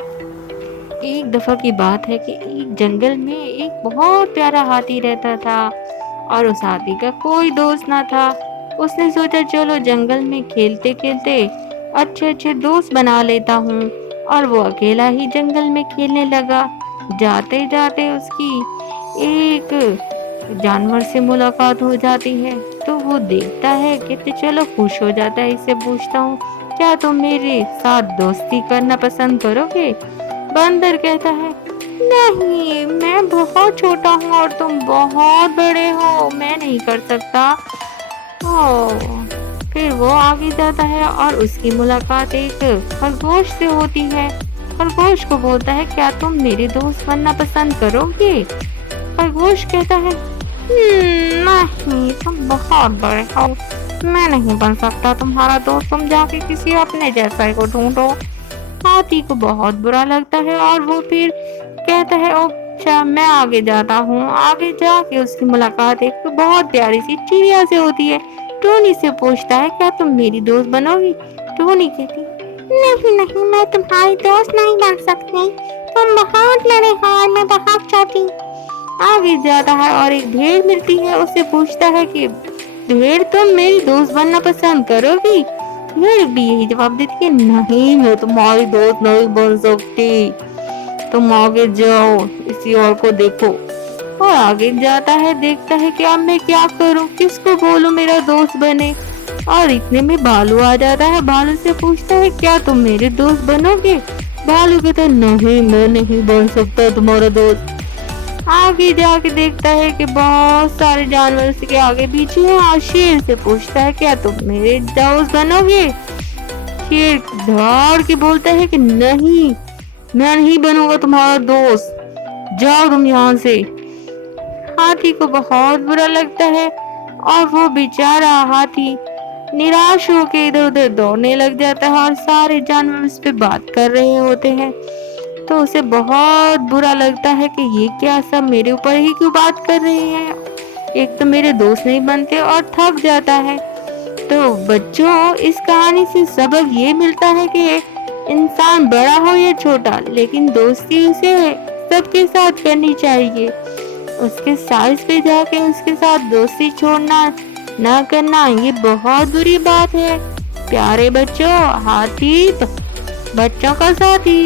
ایک دفعہ کی بات ہے کہ ایک جنگل میں ایک بہت پیارا ہاتھی رہتا تھا اور اس ہاتھی کا کوئی دوست نہ تھا۔ اس نے سوچا چلو جنگل میں کھیلتے کھیلتے اچھے اچھے دوست بنا لیتا ہوں، اور وہ اکیلا ہی جنگل میں کھیلنے لگا۔ جاتے جاتے اس کی ایک جانور سے ملاقات ہو جاتی ہے، تو وہ دیکھتا ہے کہ چلو خوش ہو جاتا ہے، اس سے پوچھتا ہوں کیا تم میرے ساتھ دوستی کرنا پسند کرو گے؟ بندر کہتا ہے نہیں، میں بہت چھوٹا ہوں اور تم بہت بڑے ہو، میں نہیں کر سکتا۔ پھر وہ آگے جاتا ہے اور اس کی ملاقات ایک خرگوش سے ہوتی ہے۔ خرگوش کو بولتا ہے کیا تم میرے دوست بننا پسند کرو گے؟ خرگوش کہتا ہے نہیں، تم بہت بڑے ہو، میں نہیں بن سکتا تمہارا دوست، تم جا کے کسی اپنے جیسا کو ڈھونڈو۔ ہاتھی کو بہت برا لگتا ہے اور وہ پھر کہتا ہے اچھا میں آگے جاتا ہوں۔ آگے جا کے اس کی ملاقات ایک بہت پیاری سی چڑیا سے ہوتی ہے۔ ٹونی سے پوچھتا ہے کیا تم میری دوست بنو گی؟ ٹونی کہتی نہیں نہیں، میں تمہاری دوست نہیں بن سکتی، تم بہت بڑے ہو اور میں بہت چھوٹی۔ آگے جاتا ہے اور ایک بھیڑ ملتی ہے، اس سے پوچھتا ہے کہ بھیڑ تم میری دوست بننا پسند کرو گی؟ بھیڑ بھی یہی جواب دیتی ہے نہیں، میں تمہاری دوست نہیں بن سکتی، تم آگے جاؤ، کسی اور کو دیکھو۔ اور آگے جاتا ہے، دیکھتا ہے کہ اب میں کیا کروں، کس کو بولوں میرا دوست بنے؟ اور اتنے میں بھالو آ جاتا ہے۔ بھالو سے پوچھتا ہے کیا تم میرے دوست بنو گے؟ بھالو کہتا ہے نہیں، میں نہیں بن سکتا تمہارا دوست۔ آگے جا کے دیکھتا ہے کہ بہت سارے جانور اس کے آگے پیچھے ہیں، اور شیر سے پوچھتا ہے کیا تم میرے دوست بنو گے؟ شیر دھاڑ کے بولتا ہے کہ نہیں، میں نہیں بنوں گا تمہارا دوست، جاؤ تم یہاں سے۔ ہاتھی کو بہت برا لگتا ہے اور وہ بیچارہ ہاتھی نراش ہو کے ادھر ادھر دوڑنے لگ جاتا ہے، اور سارے جانور اس پہ بات کر رہے ہوتے ہیں، تو اسے بہت برا لگتا ہے کہ یہ کیا سب میرے اوپر ہی کیوں بات کر رہے ہیں، ایک تو میرے دوست نہیں بنتے، اور تھک جاتا ہے۔ تو بچوں، اس کہانی سے سبق یہ ملتا ہے کہ انسان بڑا ہو یا چھوٹا، لیکن دوستی اسے سب کے ساتھ کرنی چاہیے۔ اس کے سائز پہ جا کے اس کے ساتھ دوستی چھوڑنا نہ کرنا یہ بہت بری بات ہے۔ پیارے بچوں، ہاتھی بچوں کا ساتھی۔